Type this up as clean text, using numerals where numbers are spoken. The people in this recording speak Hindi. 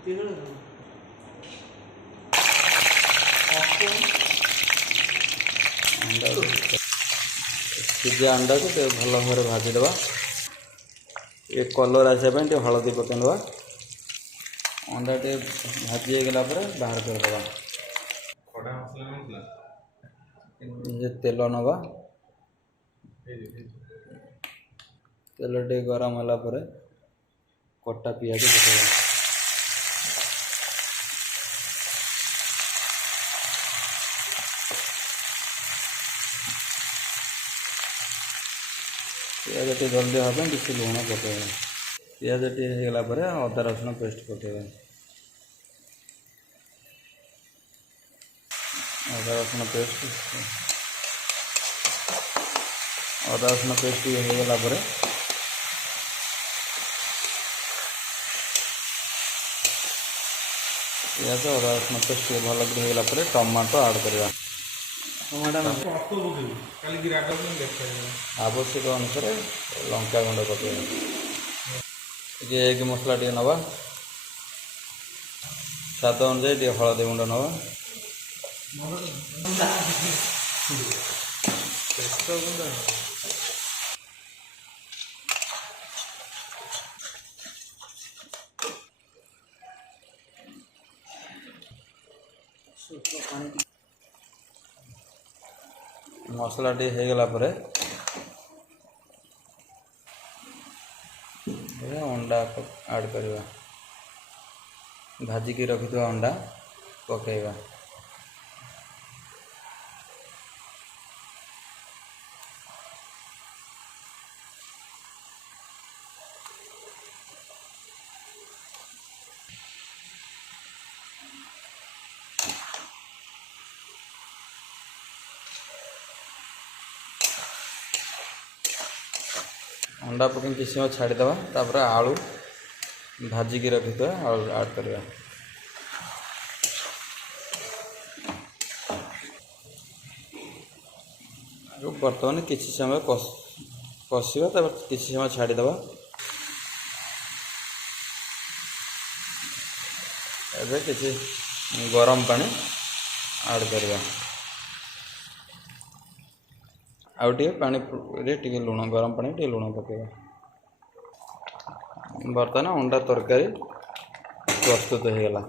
सीझा अंडा को भल भाव भाजीदे ये कलर आसापी हलदी पकईदे अंडा टे भाजी होगला बाहर करदे तेल नवा तेल टे गरम होला कटा पियाज पकड़ा पियाज टे जल्दी हाँ किसी लुण पकड़ा पियाज टे होगला अदा रसुण पेस्ट पकड़ा अदा रसुण पेस्ट होगला पियाज अदा रसुण पेस्ट भल होगला टमाटो ऐड करवा आवश्यक अनुसार लंका गुंड पकड़ा एग मसला टे नवा स्वाद अनुसार हलदी गुंड नवा मसला टे होगला अंडा ऐड करवा भाजिकी रखि अंडा पकेवा अंडा पकड़ किसी समय छाड़ीदे तापर आलू भाजिकी रखी आलू ऐड करवा बर्तमान किसी समय कषा किसी समय छाड़ीदे एबे किसी गरम पानी ऐड करवा आउ टे पानी टे लुण गरम पानी टे लुण पकेगा बर्तमान अंडा तरकारी प्रस्तुत होगला।